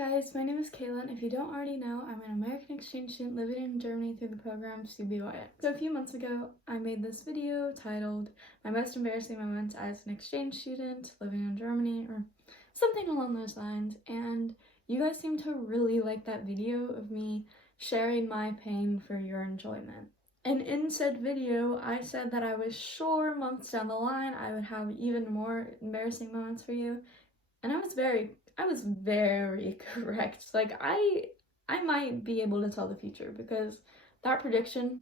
guys, my name is Kayla, and if you don't already know, I'm an American exchange student living in Germany through the program CBYX. So a few months ago, I made this video titled My Most Embarrassing Moments as an Exchange Student Living in Germany, or something along those lines, and you guys seem to really like that video of me sharing my pain for your enjoyment. And in said video, I said that I was sure months down the line I would have even more embarrassing moments for you, and I was very correct. Like, I might be able to tell the future because that prediction,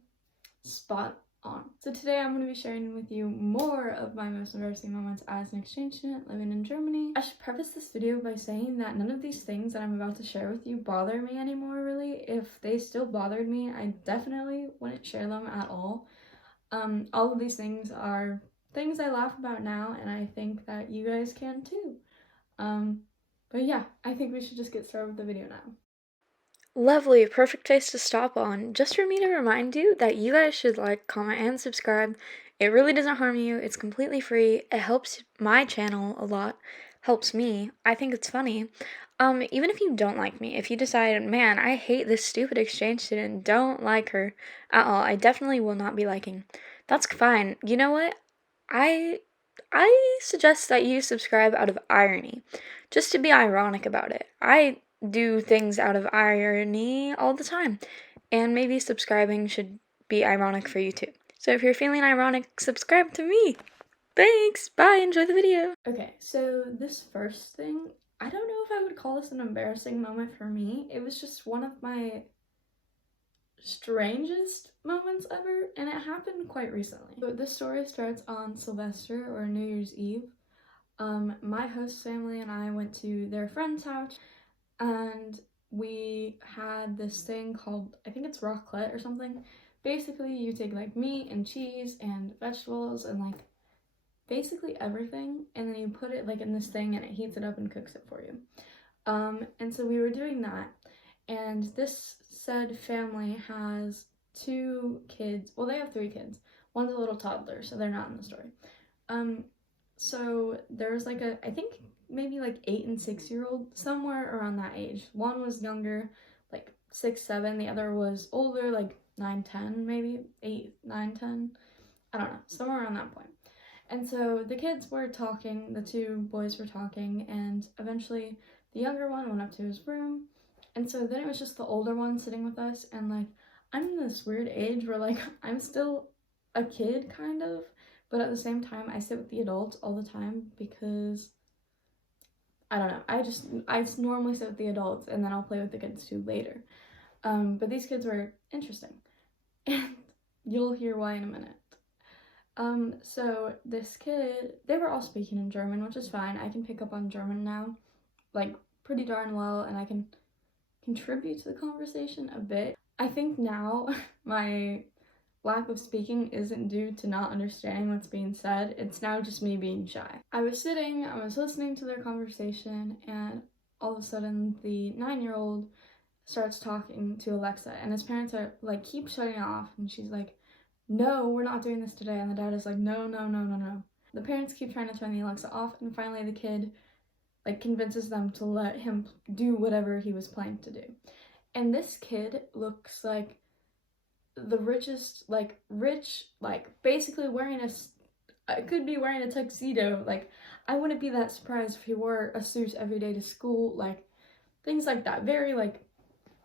spot on. So today I'm going to be sharing with you more of my most embarrassing moments as an exchange student living in Germany. I should preface this video by saying that none of these things that I'm about to share with you bother me anymore, really. If they still bothered me, I definitely wouldn't share them at all. All of these things are things I laugh about now, and I think that you guys can too. But yeah, I think we should just get started with the video now. Lovely, perfect place to stop on. Just for me to remind you that you guys should like, comment, and subscribe. It really doesn't harm you. It's completely free. It helps my channel a lot. Helps me. I think it's funny. Even if you don't like me, if you decide, man, I hate this stupid exchange student, don't like her at all, I definitely will not be liking. That's fine. You know what? I suggest that you subscribe out of irony, just to be ironic about it. I do things out of irony all the time, and maybe subscribing should be ironic for you too. So if you're feeling ironic, subscribe to me. Thanks, bye, enjoy the video. Okay, so this first thing, I don't know if I would call this an embarrassing moment for me. It was just one of my strangest moments ever, and it happened quite recently. So this story starts on Sylvester, or New Year's Eve. My host family and I went to their friend's house, and we had this thing called, I think it's raclette or something. Basically, you take like meat and cheese and vegetables and like basically everything, and then you put it like in this thing and it heats it up and cooks it for you. And so we were doing that, and this said family has 2 kids. Well, they have 3 kids. One's a little toddler, so they're not in the story. So there's like I think maybe like 8 and 6-year-old, somewhere around that age. One was younger, like 6, 7. The other was older, like 9, 10, maybe 8, 9, 10. I don't know, somewhere around that point. And so the kids were talking, the 2 boys were talking, and eventually the younger one went up to his room. And so then it was just the older one sitting with us, and like, I'm in this weird age where like, I'm still a kid kind of, but at the same time, I sit with the adults all the time because, I don't know, I normally sit with the adults and then I'll play with the kids too later. But these kids were interesting, and you'll hear why in a minute. So this kid, they were all speaking in German, which is fine. I can pick up on German now, like, pretty darn well, and I can contribute to the conversation a bit. I think now my lack of speaking isn't due to not understanding what's being said. It's now just me being shy. I was listening to their conversation, and all of a sudden the 9-year-old starts talking to Alexa, and his parents are like, keep shutting off, and she's like, no, we're not doing this today. And the dad is like, no. The parents keep trying to turn the Alexa off, and finally the kid like convinces them to let him do whatever he was planning to do. And this kid looks like the richest, like basically wearing I could be wearing a tuxedo. Like, I wouldn't be that surprised if he wore a suit every day to school, like things like that. Very like,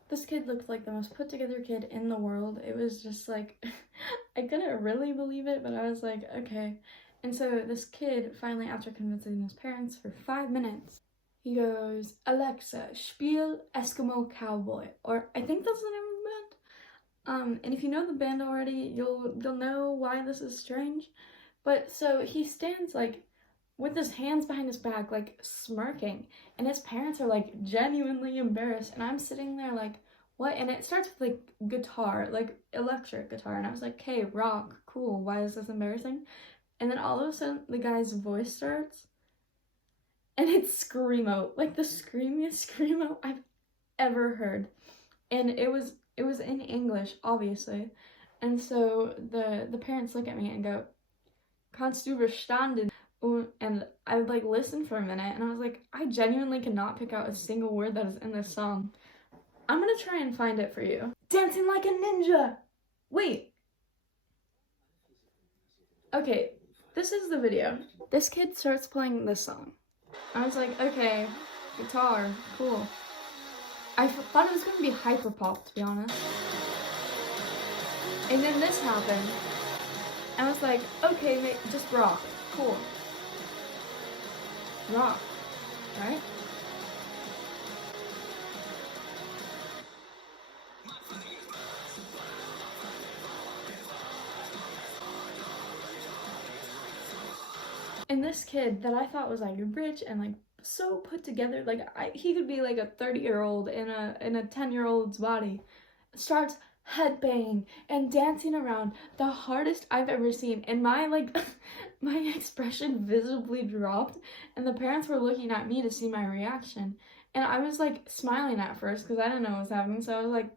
this kid looked like the most put together kid in the world. It was just like, I couldn't really believe it, but I was like, okay. And so this kid, finally, after convincing his parents for 5 minutes, he goes, Alexa, spiel Eskimo Cowboy. Or I think that's the name of the band. And if you know the band already, you'll know why this is strange. But so he stands like with his hands behind his back, like smirking, and his parents are like genuinely embarrassed, and I'm sitting there like, what? And it starts with like guitar, like electric guitar, and I was like, okay, rock, cool, why is this embarrassing? And then all of a sudden the guy's voice starts, and it's screamo, like the screamiest screamo I've ever heard. And it was in English, obviously. And so the parents look at me and go, kannst du verstanden? and I like listened for a minute, and I was like, I genuinely cannot pick out a single word that is in this song. I'm gonna try and find it for you. Dancing like a ninja! Wait. Okay, this is the video. This kid starts playing this song. I was like, okay, guitar, cool. I thought it was gonna be hyper pop, to be honest. And then this happened. I was like, okay, just rock, cool. Rock, right? And this kid that I thought was like rich and like so put together, like he could be like a 30-year-old in a 10-year-old's body, starts headbanging and dancing around the hardest I've ever seen. And my like my expression visibly dropped, and the parents were looking at me to see my reaction. And I was like smiling at first because I didn't know what was happening. So I was like,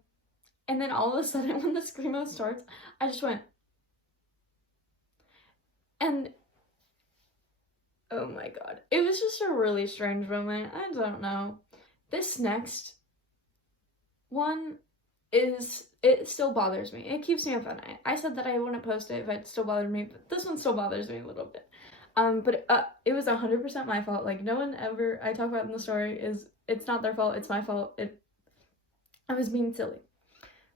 and then all of a sudden when the screamo starts, I just went, and oh my god. It was just a really strange moment. I don't know. This next one it still bothers me. It keeps me up at night. I said that I wouldn't post it if it still bothered me, but this one still bothers me a little bit. But it was 100% my fault. Like, no one ever I talk about in the story it's not their fault, it's my fault. I was being silly.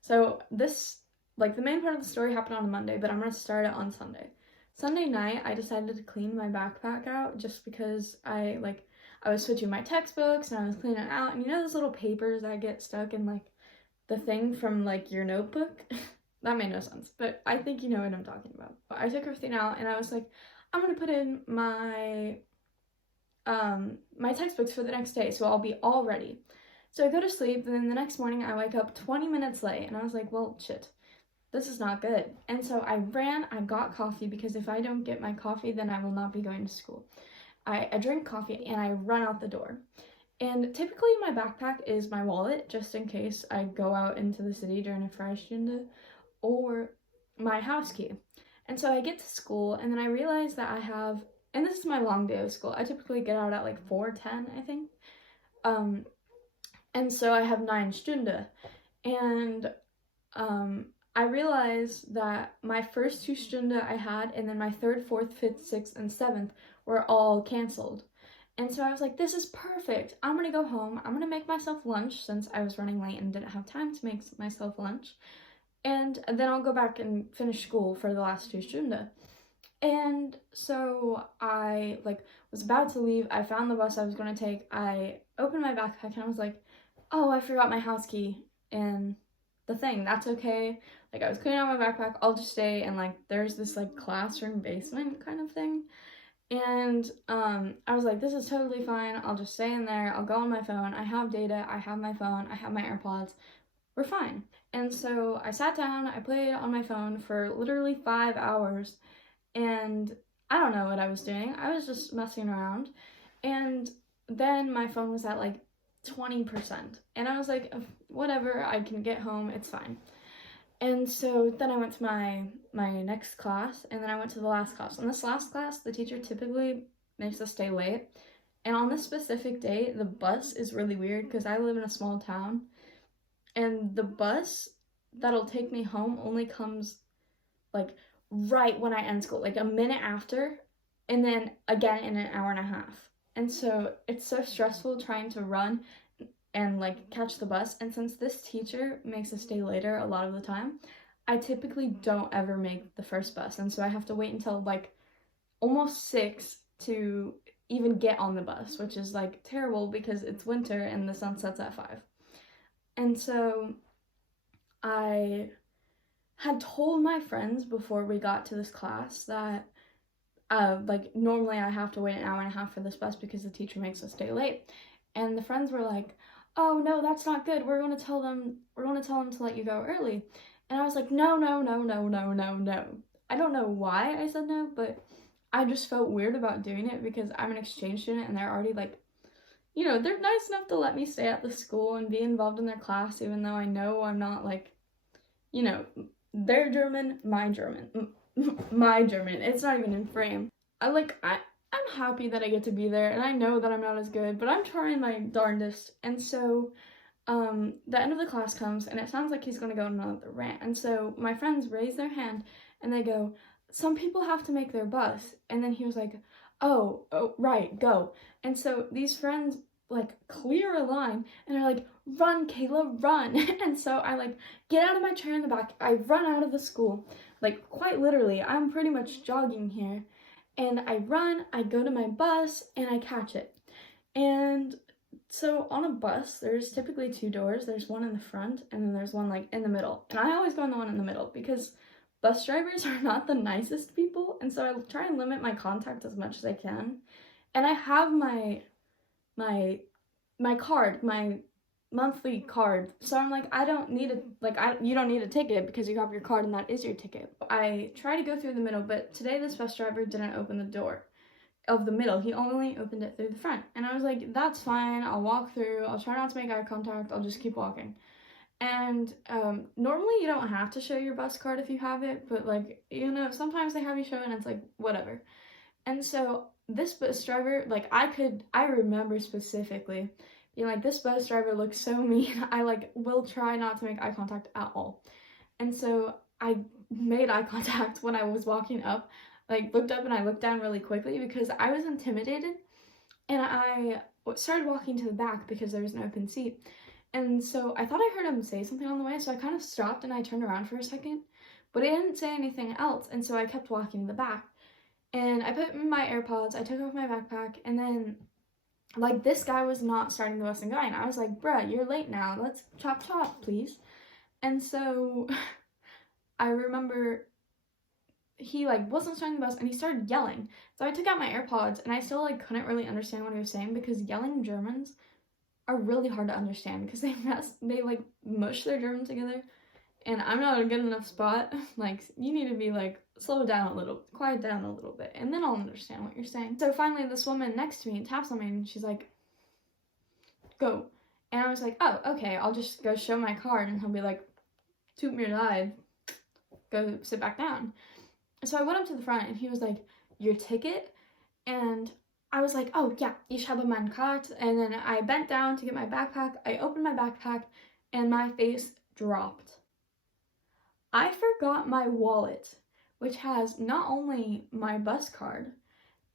So this, like, the main part of the story happened on a Monday, but I'm gonna start it on Sunday. Sunday night, I decided to clean my backpack out just because I was switching my textbooks and I was cleaning it out. And you know those little papers that get stuck in, like, the thing from, like, your notebook? That made no sense, but I think you know what I'm talking about. I took everything out and I was like, I'm gonna put in my textbooks for the next day, so I'll be all ready. So I go to sleep, and then the next morning I wake up 20 minutes late, and I was like, well, shit. This is not good. And so I got coffee, because if I don't get my coffee, then I will not be going to school. I drink coffee and I run out the door. And typically my backpack is my wallet, just in case I go out into the city during a Freistunde, or my house key. And so I get to school, and then I realize that I have, and this is my long day of school. I typically get out at like 4:10, I think. And so I have 9 Stunde. And I realized that my first 2 Stunde I had, and then my 3rd, 4th, 5th, 6th, and 7th were all canceled. And so I was like, this is perfect. I'm gonna go home. I'm gonna make myself lunch, since I was running late and didn't have time to make myself lunch. And then I'll go back and finish school for the last 2 Stunde. And so I was about to leave. I found the bus I was going to take. I opened my backpack and I was like, oh, I forgot my house key in the thing. That's okay. Like, I was cleaning out my backpack. I'll just stay. And there's this classroom basement kind of thing. And I was like, this is totally fine. I'll just stay in there. I'll go on my phone. I have data. I have my phone. I have my AirPods. We're fine. And so I sat down. I played on my phone for literally 5 hours. And I don't know what I was doing. I was just messing around. And then my phone was at 20%. And I was like, whatever, I can get home, it's fine. And so then I went to my next class, and then I went to the last class. In this last class, the teacher typically makes us stay late. And on this specific day, the bus is really weird, because I live in a small town. And the bus that'll take me home only comes right when I end school, a minute after, and then again in an hour and a half. And so it's so stressful trying to run and catch the bus. And since this teacher makes us stay later a lot of the time, I typically don't ever make the first bus. And so I have to wait until almost 6 to even get on the bus, which is terrible because it's winter and the sun sets at 5. And so I had told my friends before we got to this class that normally I have to wait an hour and a half for this bus because the teacher makes us stay late. And the friends were like, oh no, that's not good. We're going to tell them to let you go early. And I was like, no. I don't know why I said no, but I just felt weird about doing it because I'm an exchange student and they're already they're nice enough to let me stay at the school and be involved in their class, even though I know I'm not their German, my German. My German. It's not even in frame. I'm happy that I get to be there, and I know that I'm not as good, but I'm trying my darndest. And so the end of the class comes, and it sounds like he's gonna go on another rant. And so my friends raise their hand, and they go, "Some people have to make their bus." And then he was like, "Oh, right, go." And so these friends like clear a line, and they're like, "Run, Kayla, run!" And so I like get out of my chair in the back. I run out of the school, like quite literally. I'm pretty much jogging here, and I run. I go to my bus, and I catch it. And so on a bus, there's typically two doors. There's one in the front, and then there's one like in the middle. And I always go in the one in the middle because bus drivers are not the nicest people, and so I try and limit my contact as much as I can. And I have my card, my monthly card. So I'm like, I don't need you don't need a ticket because you have your card and that is your ticket. I try to go through the middle, but today this bus driver didn't open the door of the middle. He only opened it through the front. And I was like, that's fine. I'll walk through. I'll try not to make eye contact. I'll just keep walking. And normally you don't have to show your bus card if you have it, but like, you know, sometimes they have you show it and it's like, whatever. And so this bus driver, like I remember specifically being like, this bus driver looks so mean. I like will try not to make eye contact at all. And so I made eye contact when I was walking up, like looked up and I looked down really quickly because I was intimidated, and I started walking to the back because there was an open seat. And so I thought I heard him say something on the way, so I kind of stopped and I turned around for a second, but he didn't say anything else, and so I kept walking to the back. And I put in my AirPods, I took off my backpack, and then like this guy was not starting the bus and going. I was like, bruh, you're late now. Let's chop chop, please. And so I remember he like wasn't starting the bus and he started yelling. So I took out my AirPods and I still like couldn't really understand what he was saying because yelling Germans are really hard to understand because they like mush their German together, and I'm not in a good enough spot. Like, you need to be like, slow down a little, quiet down a little bit, and then I'll understand what you're saying. So finally this woman next to me taps on me and she's like, go. And I was like, oh, okay, I'll just go show my card, and he'll be like, toot mir leid, go sit back down. So I went up to the front and he was like, your ticket? And I was like, oh yeah, ich habe mein Karte. And then I bent down to get my backpack. I opened my backpack and my face dropped. I forgot my wallet, which has not only my bus card,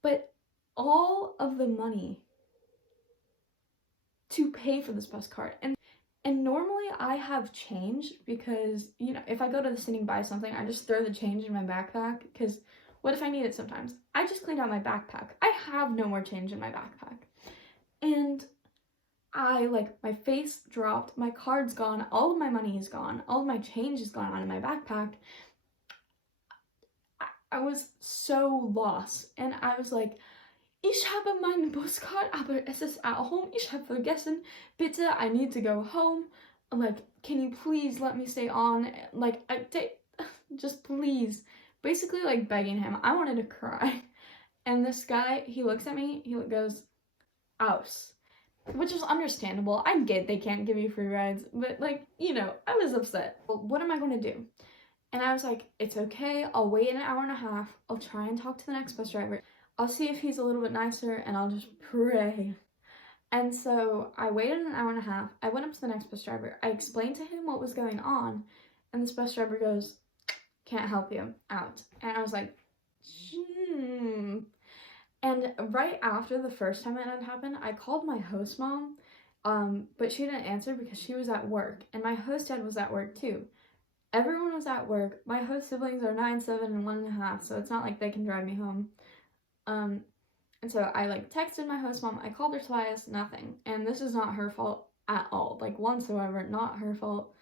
but all of the money to pay for this bus card. And normally I have change because, you know, if I go to the city and buy something, I just throw the change in my backpack because what if I need it sometimes? I just cleaned out my backpack. I have no more change in my backpack. And my face dropped, my card's gone, all of my money is gone, all of my change is gone out of my backpack. I was so lost, and I was like, ich habe meine Buskarte, aber es ist at home, ich habe vergessen, bitte, I need to go home, like, can you please let me stay on, like, just please, basically, like, begging him. I wanted to cry, and this guy, he looks at me, he goes, aus. Which is understandable. I get they can't give you free rides, but like, you know, I was upset. Well, what am I going to do? And I was like, it's okay. I'll wait an hour and a half. I'll try and talk to the next bus driver. I'll see if he's a little bit nicer and I'll just pray. And so I waited an hour and a half. I went up to the next bus driver. I explained to him what was going on. And this bus driver goes, can't help you, out. And I was like, And right after the first time it had happened, I called my host mom, but she didn't answer because she was at work, and my host dad was at work too. Everyone was at work. My host siblings are 9, 7, and 1.5, so it's not like they can drive me home. And so I like texted my host mom. I called her twice, nothing. And this is not her fault at all, like whatsoever. Not her fault,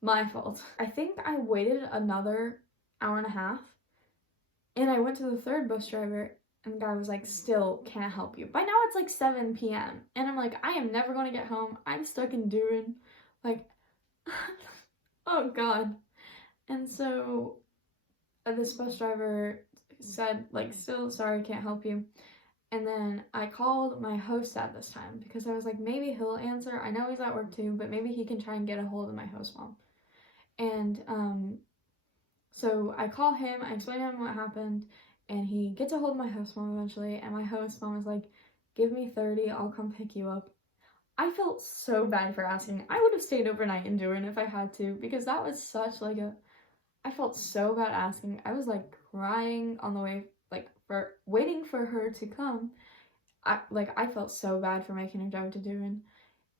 my fault. I think I waited another hour and a half, and I went to the third bus driver. And the guy was like, still can't help you. By now it's like 7 p.m. And I'm like, I am never going to get home. I'm stuck in Durin. Like, oh God. And so this bus driver said, like, still sorry, can't help you. And then I called my host dad this time because I was like, maybe he'll answer. I know he's at work too, but maybe he can try and get a hold of my host mom. And so I call him, I explain to him what happened. and he gets a hold of my host mom eventually, and my host mom was like, give me 30, I'll come pick you up. I felt so bad for asking. I would have stayed overnight in Jordan if I had to, because that was such like a, I felt so bad asking. I was like crying on the way, like for waiting for her to come. I felt so bad for making her drive to Jordan.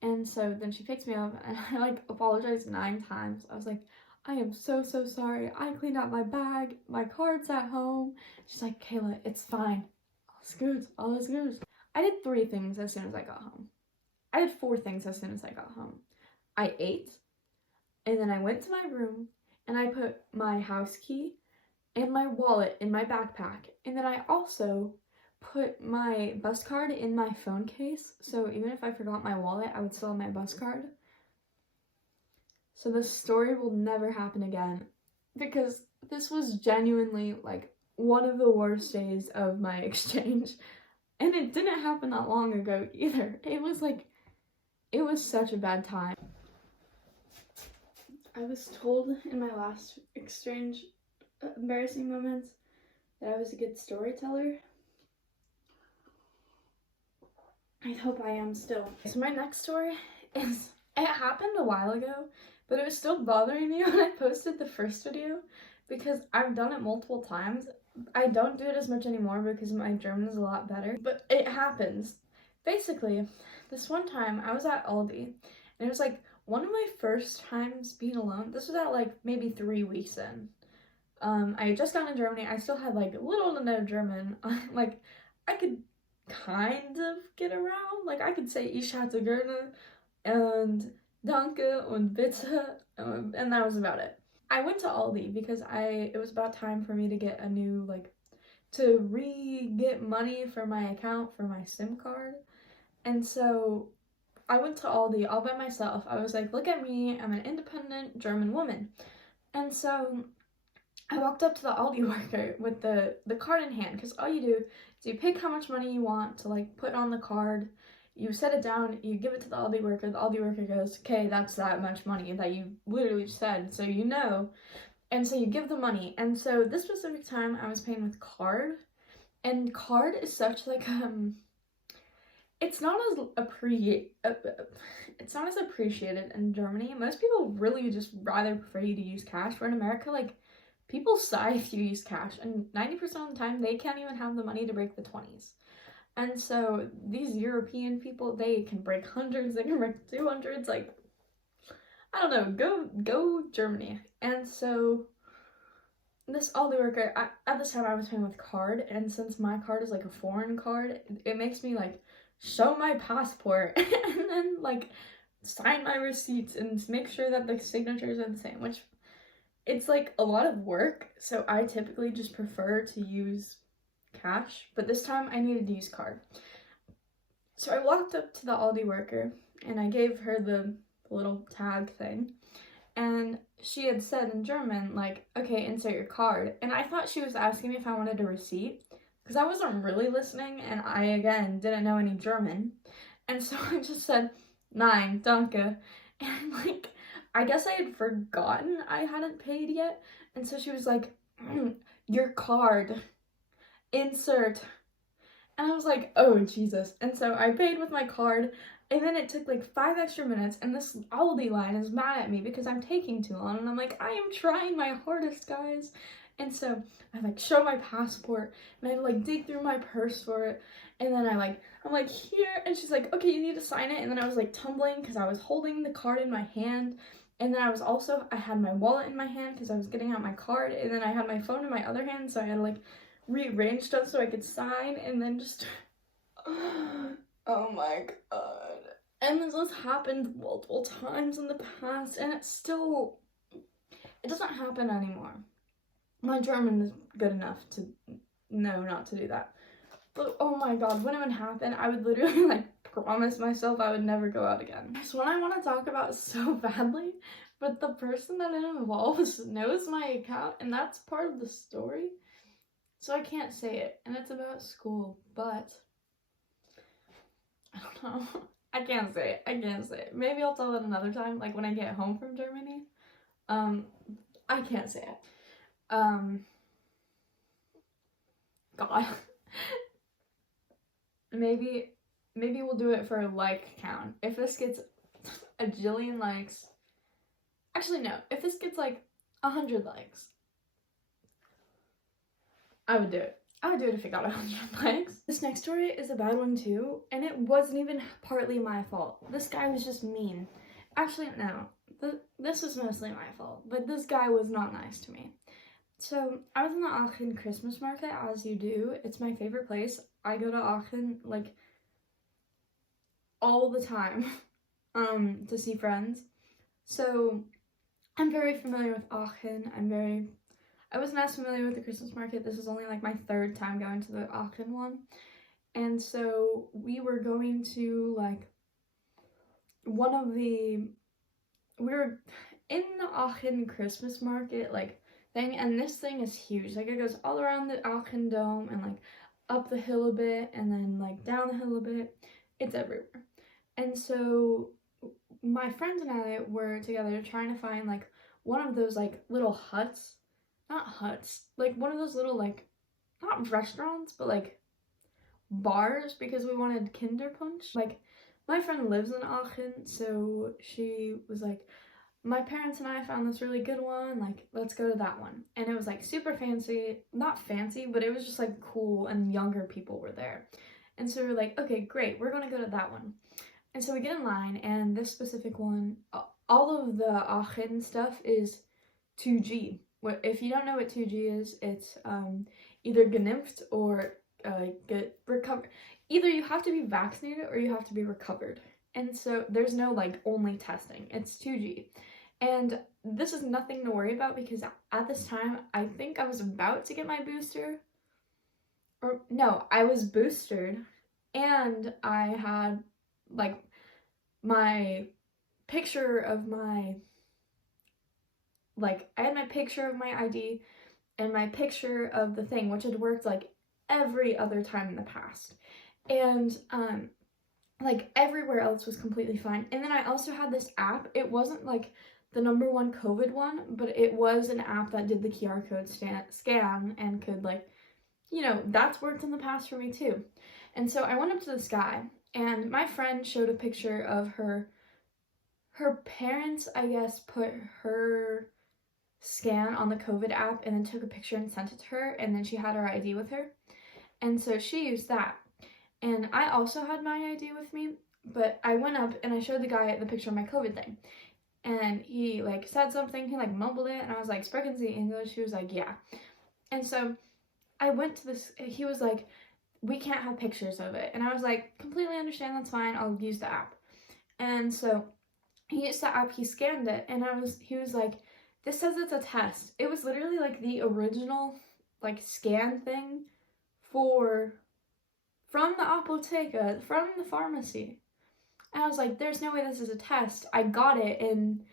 And so then she picks me up, and I like apologized 9 times. I was like, I am so sorry. I cleaned out my bag. My card's at home. She's like, Kayla, it's fine. All is good. I did 3 things as soon as I got home. I did 4 things as soon as I got home. I ate, and then I went to my room, and I put my house key and my wallet in my backpack. And then I also put my bus card in my phone case, so even if I forgot my wallet, I would still have my bus card. So this story will never happen again, because this was genuinely like one of the worst days of my exchange. And it didn't happen that long ago either. It was such a bad time. I was told in my last exchange embarrassing moments that I was a good storyteller. I hope I am still. So my next story is, it happened a while ago, but it was still bothering me when I posted the first video, because I've done it multiple times. I don't do it as much anymore because my German is a lot better, but it happens. Basically, this one time I was at Aldi, and it was like one of my first times being alone. This was at like maybe 3 weeks in. I had just gotten to Germany. I still had like little to no German. Like, I could kind of get around. Like, I could say Ich hatte gerne and Danke und bitte, and that was about it. I went to Aldi because it was about time for me to get a new, like, to get money for my account for my SIM card. And so I went to Aldi all by myself. I was like, look at me, I'm an independent German woman. And so I walked up to the Aldi worker with the card in hand, because all you do is you pick how much money you want to like put on the card, you set it down, you give it to the Aldi worker goes, okay, that's that much money that you literally said, so you know. And so you give the money. And so this specific time I was paying with card, and card is such like it's not as appreciated in Germany. Most people really just rather prefer you to use cash, where in America, like, people sigh if you use cash, and 90% of the time they can't even have the money to break the 20s. And so these European people, they can break hundreds, they can break 200s, like, I don't know, go Germany. And so this Aldi worker, at this time I was paying with card, and since my card is like a foreign card, it makes me like show my passport and then like sign my receipts and make sure that the signatures are the same, which it's like a lot of work, so I typically just prefer to use cash, but this time I needed to use card. So I walked up to the Aldi worker and I gave her the little tag thing, and she had said in German, like, okay, insert your card. And I thought she was asking me if I wanted a receipt, because I wasn't really listening, and I, again, didn't know any German. And so I just said, Nein, danke. And, like, I guess I had forgotten I hadn't paid yet. And so she was like, your card, insert. And I was like, oh, Jesus. And so I paid with my card, and then it took like 5 extra minutes, and this Aldi line is mad at me because I'm taking too long. And I'm like, I am trying my hardest, guys. And so I like show my passport, and I like dig through my purse for it, and then I'm like here, and she's like, okay, you need to sign it. And then I was like tumbling because I was holding the card in my hand, and then I had my wallet in my hand because I was getting out my card, and then I had my phone in my other hand, so I had to like rearrange stuff so I could sign, and then just oh my god. And this has happened multiple times in the past, and it doesn't happen anymore. My German is good enough to know not to do that. But oh my god, when it would happen, I would literally like promise myself I would never go out again. It's one I want to talk about so badly, but the person that it involves knows my account, and that's part of the story. So I can't say it, and it's about school, but I don't know. I can't say it. Maybe I'll tell it another time, like when I get home from Germany. I can't say it. God. Maybe we'll do it for a like count. If this gets a jillion likes, actually no, if this gets like 100 likes, I would do it. I would do it if it got 100 likes. This next story is a bad one too, and it wasn't even partly my fault. This guy was just mean. Actually, no. This was mostly my fault, but this guy was not nice to me. So, I was in the Aachen Christmas market, as you do. It's my favorite place. I go to Aachen, like, all the time, to see friends. So, I'm very familiar with Aachen. I wasn't as familiar with the Christmas market. This is only, like, my 3rd time going to the Aachen one. And so, we were going to, like, we were in the Aachen Christmas market, like, thing, and this thing is huge. Like, it goes all around the Aachen Dome and, like, up the hill a bit and then, like, down the hill a bit. It's everywhere. And so my friends and I were together trying to find, like, one of those, like, little huts. Not huts. Like, one of those little, like, not restaurants, but, like, bars, because we wanted Kinderpunsch. Like, my friend lives in Aachen, so she was like, my parents and I found this really good one, like, let's go to that one. And it was, like, super fancy, not fancy, but it was just, like, cool, and younger people were there. And so we were like, okay, great, we're gonna go to that one. And so we get in line, and this specific one, all of the Aachen stuff is 2G. If you don't know what 2G is, it's either geimpft or get recovered. Either you have to be vaccinated or you have to be recovered. And so there's no, like, only testing. It's 2G. And this is nothing to worry about, because at this time, I think I was about to get my booster. Or, no, I was boosted, and I had, like, my picture of my, like, I had my picture of my ID and my picture of the thing, which had worked, like, every other time in the past. And, like, everywhere else was completely fine. And then I also had this app. It wasn't, like, the #1 COVID one, but it was an app that did the QR code scan and could, like, you know, that's worked in the past for me too. And so I went up to this guy, and my friend showed a picture of her parents, I guess, put her scan on the COVID app and then took a picture and sent it to her, and then she had her ID with her. And so she used that. And I also had my ID with me, but I went up and I showed the guy the picture of my COVID thing. And he, like, said something, he, like, mumbled it, and I was like, "Sprechen Sie English?" He was like, "Yeah." And so I went to this, he was like, "We can't have pictures of it." And I was like, "Completely understand, that's fine, I'll use the app." And so he used the app, he scanned it, and he was like, "This says it's a test." It was literally, like, the original, like, scan thing from the apotheke, from the pharmacy. And I was like, there's no way this is a test. I got it in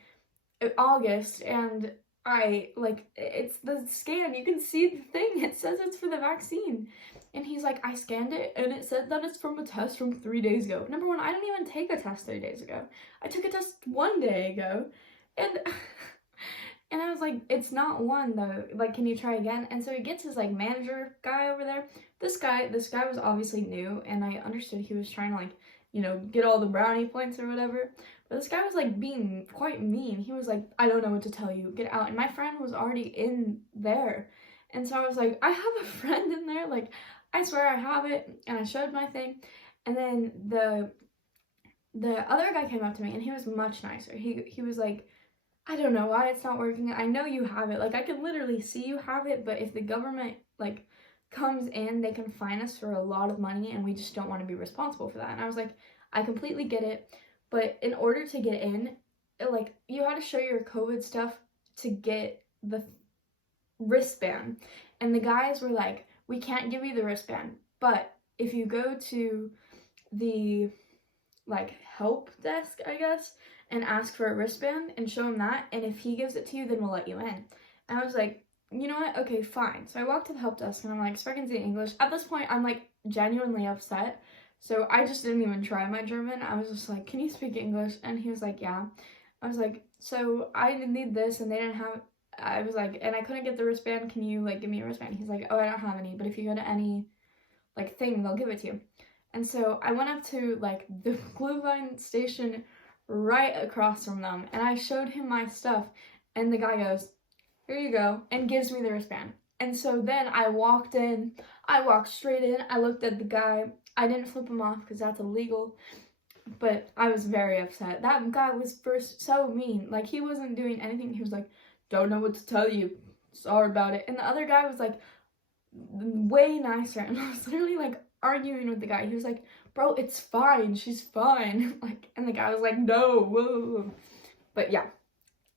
August, and it's the scan. You can see the thing. It says it's for the vaccine. And he's like, "I scanned it, and it said that it's from a test from 3 days ago." Number one, I didn't even take a test 3 days ago. I took a test 1 day ago. And and I was like, "It's not one, though. Like, can you try again?" And so he gets his, like, manager guy over there. This guy was obviously new, and I understood he was trying to, like, you know, get all the brownie points or whatever. But this guy was, like, being quite mean. He was like, "I don't know what to tell you. Get out." And my friend was already in there. And so I was like, "I have a friend in there. Like, I swear I have it." And I showed my thing. And then the other guy came up to me, and he was much nicer. He was like, "I don't know why it's not working. I know you have it. Like, I can literally see you have it, but if the government, like, comes in, they can fine us for a lot of money, and we just don't want to be responsible for that." And I was like, "I completely get it, but in order to get in, like, you had to show your COVID stuff to get the wristband." And the guys were like, "We can't give you the wristband, but if you go to the, like, help desk, I guess, and ask for a wristband and show him that, and if he gives it to you, then we'll let you in." And I was like, "You know what? Okay, fine." So I walked to the help desk, and I'm like, "Sprechen Sie English?" At this point, I'm, like, genuinely upset. So I just didn't even try my German. I was just like, "Can you speak English?" And he was like, "Yeah." I was like, "So I need this," and they didn't have, I was like, and I couldn't get the wristband, can you like give me a wristband? He's like, oh, I don't have any, but if you go to any like thing, they'll give it to you. And so I went up to like the glue line station right across from them, and I showed him my stuff, and the guy goes, here you go, and gives me the wristband. And so then I walked straight in, I looked at the guy, I didn't flip him off because that's illegal, but I was very upset. That guy was first so mean, like he wasn't doing anything, he was like, don't know what to tell you, sorry about it. And the other guy was like way nicer, and I was literally like arguing with the guy. He was like, bro, it's fine, she's fine. Like, and the guy was like, no, whoa. But yeah,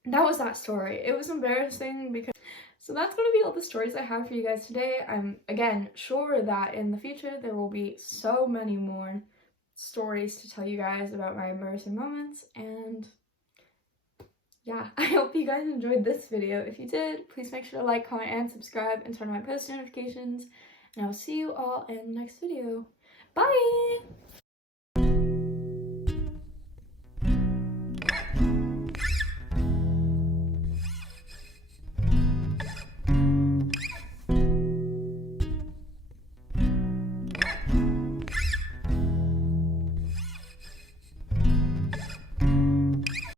that was that story. It was embarrassing because, so that's gonna be all the stories I have for you guys today. I'm again sure that in the future there will be so many more stories to tell you guys about my embarrassing moments. And yeah, I hope you guys enjoyed this video. If you did, please make sure to like, comment, and subscribe, and turn on my post notifications. And I will see you all in the next video. Bye!